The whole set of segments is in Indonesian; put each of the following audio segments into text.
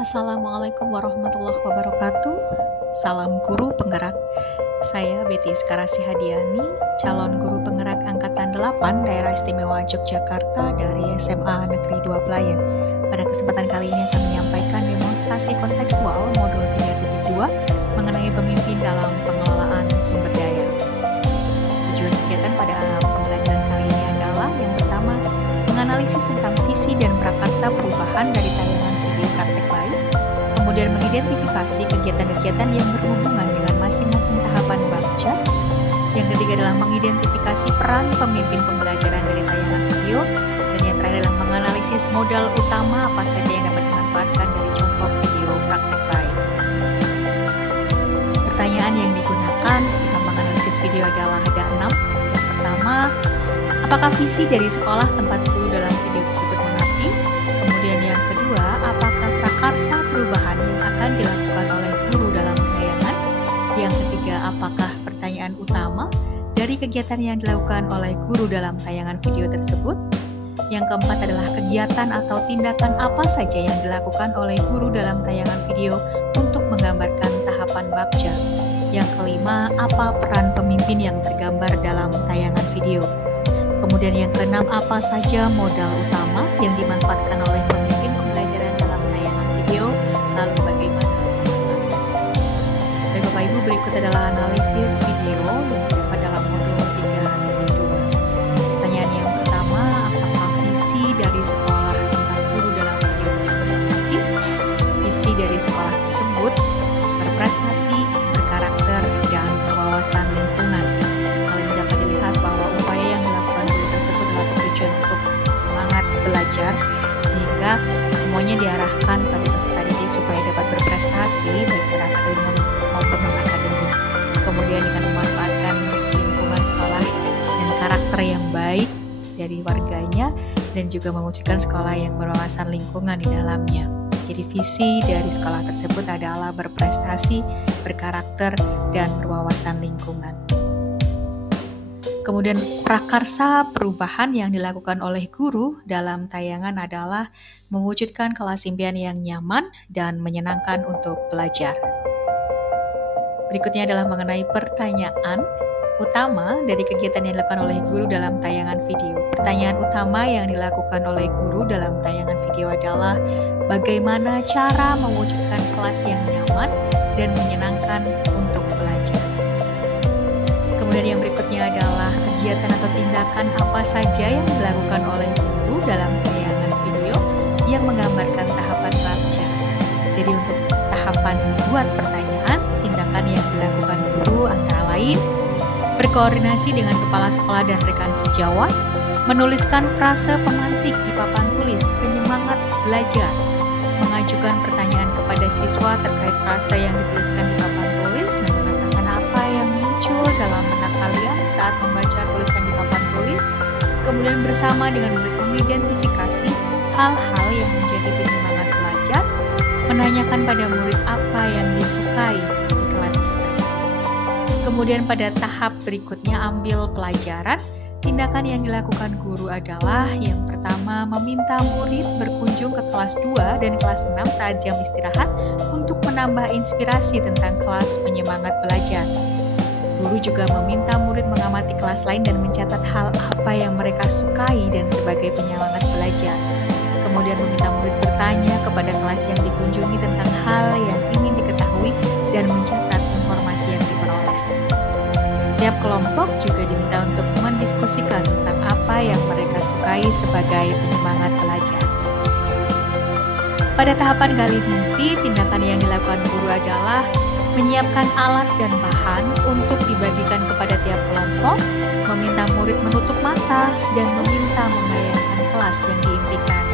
Assalamualaikum warahmatullahi wabarakatuh. Salam guru penggerak. Saya Betty Skarasi Hadiani, calon guru penggerak angkatan 8 Daerah Istimewa Yogyakarta dari SMA Negeri 2 Pelayan. Pada kesempatan kali ini saya menyampaikan demonstrasi kontekstual modul 3.2 mengenai pemimpin dalam pengelolaan sumber daya. Tujuan kegiatan pada pembelajaran kali ini adalah yang pertama, menganalisis tentang visi dan prakarsa perubahan dari tayangan video praktek baik, kemudian mengidentifikasi kegiatan-kegiatan yang berhubungan dengan masing-masing tahapan baca. Yang ketiga adalah mengidentifikasi peran pemimpin pembelajaran dari tayangan video, dan yang terakhir adalah menganalisis modal utama apa saja yang dapat dimanfaatkan dari contoh video praktek baik. Pertanyaan yang digunakan ketika menganalisis video adalah ada 6. Yang pertama, apakah visi dari sekolah tempat guru dalam video tersebut mengabdi? Kemudian yang kedua, apakah prakarsa perubahan yang akan dilakukan oleh guru dalam tayangan? Yang ketiga, apakah pertanyaan utama dari kegiatan yang dilakukan oleh guru dalam tayangan video tersebut? Yang keempat adalah kegiatan atau tindakan apa saja yang dilakukan oleh guru dalam tayangan video untuk menggambarkan tahapan bakja. Yang kelima, apa peran pemimpin yang tergambar dalam tayangan video. Kemudian yang keenam, apa saja modal utama yang dimanfaatkan oleh pemimpin pembelajaran dalam tayangan video, lalu bagaimana? Baik Bapak Ibu, berikut adalah analisis video yang terdapat dalam modul 3.2. Pertanyaan yang pertama, apakah visi dari sekolah tempat guru dalam video tersebut mengabdi? Visi dari sekolah tersebut berprestasi, berkarakter, dan berwawasan lingkungan. Hal ini dapat dilihat bahwa upaya yang dilakukan guru tersebut adalah tujuan untuk semangat belajar, sehingga semuanya diarahkan pada peserta didik supaya dapat berprestasi baik secara akademik maupun non-akademik. Kemudian dengan memanfaatkan lingkungan sekolah dan karakter yang baik dari warganya, dan juga mewujudkan sekolah yang berwawasan lingkungan di dalamnya. Jadi visi dari sekolah tersebut adalah berprestasi, berkarakter, dan berwawasan lingkungan. Kemudian prakarsa perubahan yang dilakukan oleh guru dalam tayangan adalah mewujudkan kelas impian yang nyaman dan menyenangkan untuk belajar. Berikutnya adalah mengenai pertanyaan utama dari kegiatan yang dilakukan oleh guru dalam tayangan video. Pertanyaan utama yang dilakukan oleh guru dalam tayangan video adalah bagaimana cara mewujudkan kelas yang nyaman dan menyenangkan untuk belajar. Kemudian yang berikutnya adalah kegiatan atau tindakan apa saja yang dilakukan oleh guru dalam tayangan video yang menggambarkan tahapan baca. Jadi untuk tahapan buat pertanyaan, tindakan yang dilakukan guru antara lain berkoordinasi dengan kepala sekolah dan rekan sejawat, menuliskan frase pemantik di papan tulis penyemangat belajar, mengajukan pertanyaan kepada siswa terkait frase yang dituliskan di papan tulis dan mengatakan apa yang muncul dalam benak kalian saat membaca tulisan di papan tulis, kemudian bersama dengan murid mengidentifikasi hal-hal yang menjadi penyemangat belajar, menanyakan pada murid apa yang disukai di kelas kita. Kemudian pada tahap berikutnya ambil pelajaran. Tindakan yang dilakukan guru adalah yang pertama, meminta murid berkunjung ke kelas 2 dan kelas 6 saat jam istirahat untuk menambah inspirasi tentang kelas penyemangat belajar. Guru juga meminta murid mengamati kelas lain dan mencatat hal apa yang mereka sukai dan sebagai penyemangat belajar. Kemudian meminta murid bertanya kepada kelas yang dikunjungi tentang hal yang ingin diketahui dan mencatat informasi yang diperoleh. Setiap kelompok juga diminta untuk mendiskusikan tentang apa yang mereka sukai sebagai penyemangat belajar. Pada tahapan gali mimpi, tindakan yang dilakukan guru adalah menyiapkan alat dan bahan untuk dibagikan kepada tiap kelompok, meminta murid menutup mata, dan meminta membayangkan kelas yang diimpikan.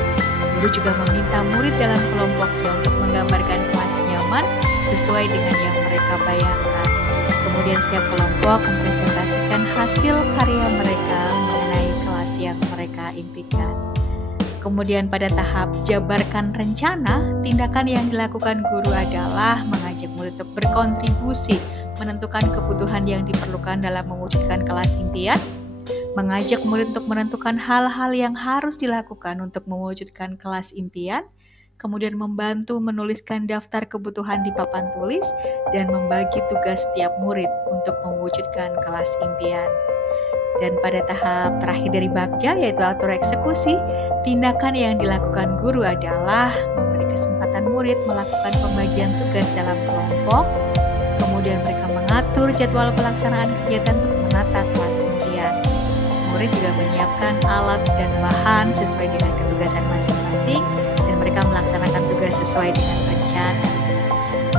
Guru juga meminta murid dalam kelompoknya untuk menggambarkan kelas nyaman sesuai dengan yang mereka bayangkan. Kemudian setiap kelompok mempresentasikan hasil karya mereka mengenai kelas yang mereka impikan. Kemudian pada tahap jabarkan rencana, tindakan yang dilakukan guru adalah mengajak murid untuk berkontribusi, menentukan kebutuhan yang diperlukan dalam mewujudkan kelas impian, mengajak murid untuk menentukan hal-hal yang harus dilakukan untuk mewujudkan kelas impian, kemudian membantu menuliskan daftar kebutuhan di papan tulis, dan membagi tugas setiap murid untuk mewujudkan kelas impian. Dan pada tahap terakhir dari Bagja, yaitu atur eksekusi, tindakan yang dilakukan guru adalah memberi kesempatan murid melakukan pembagian tugas dalam kelompok, kemudian mereka mengatur jadwal pelaksanaan kegiatan untuk menata kelas impian. Murid juga menyiapkan alat dan bahan sesuai dengan ketugasan masing-masing, dan mereka melaksanakan tugas sesuai dengan rencana.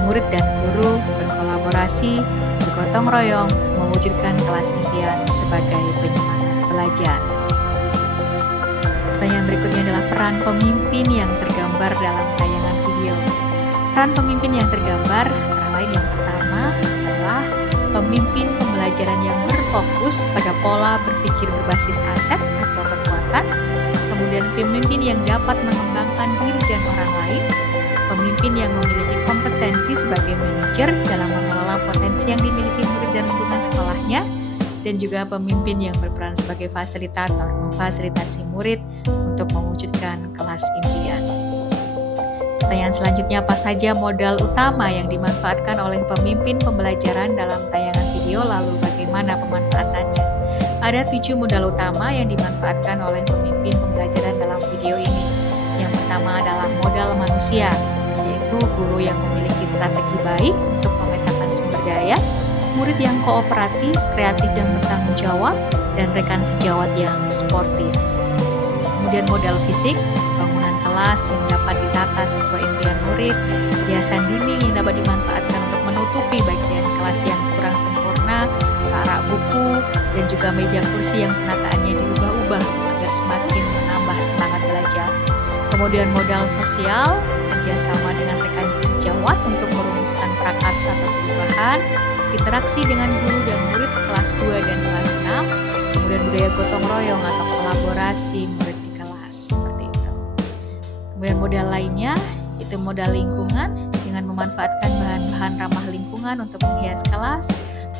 Murid dan guru berkolaborasi, bergotong royong, mewujudkan kelas impian sebagai penyemangat belajar. Pertanyaan berikutnya adalah peran pemimpin yang tergambar dalam tayangan video. Peran pemimpin yang tergambar antara lain yang pertama adalah pemimpin pembelajaran yang berfokus pada pola berpikir berbasis aset atau kekuatan, kemudian pemimpin yang dapat mengembangkan diri dan orang lain, pemimpin yang memiliki kompetensi sebagai manajer dalam mengelola potensi yang dimiliki murid dan lingkungan sekolahnya, dan juga pemimpin yang berperan sebagai fasilitator, memfasilitasi murid untuk mewujudkan kelas impian. Pertanyaan selanjutnya, apa saja modal utama yang dimanfaatkan oleh pemimpin pembelajaran dalam tayangan video, lalu bagaimana pemanfaatannya? Ada 7 modal utama yang dimanfaatkan oleh pemimpin pembelajaran dalam video ini. Yang pertama adalah modal manusia, yaitu guru yang memiliki strategi baik untuk memetakan sumber daya, murid yang kooperatif, kreatif dan bertanggung jawab, dan rekan sejawat yang sportif. Kemudian modal fisik, bangunan kelas yang dapat ditata sesuai impian murid, hiasan dinding yang dapat dimanfaatkan untuk menutupi bagian kelas yang kurang sempurna, rak buku, dan juga meja kursi yang penataannya diubah-ubah agar semakin menambah semangat belajar. Kemudian modal sosial, kerjasama dengan rekan sejawat untuk merumuskan prakarsa atau perubahan, interaksi dengan guru dan murid kelas 2 dan kelas 6, kemudian budaya gotong royong atau kolaborasi murid di kelas, seperti itu. Kemudian modal lainnya, itu modal lingkungan dengan memanfaatkan bahan-bahan ramah lingkungan untuk menghias kelas,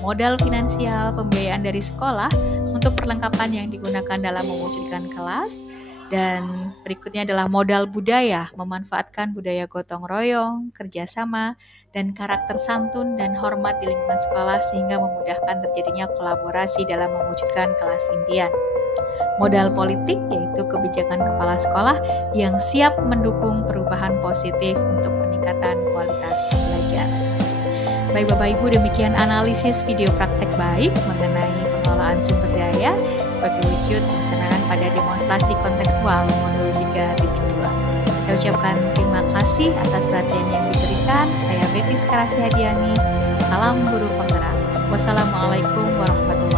modal finansial, pembiayaan dari sekolah untuk perlengkapan yang digunakan dalam mewujudkan kelas, dan berikutnya adalah modal budaya, memanfaatkan budaya gotong royong, kerjasama, dan karakter santun dan hormat di lingkungan sekolah sehingga memudahkan terjadinya kolaborasi dalam mewujudkan kelas impian. Modal politik, yaitu kebijakan kepala sekolah yang siap mendukung perubahan positif untuk peningkatan kualitas belajar. Baik Bapak Ibu, demikian analisis video praktek baik mengenai pengelolaan sumber daya sebagai wujud pelaksanaan pada demonstrasi kontekstual modul 3.2. Saya ucapkan terima kasih atas perhatian yang diberikan. Saya Betty Skarasi Hadiani. Salam guru penggerak. Wassalamualaikum warahmatullahi wabarakatuh.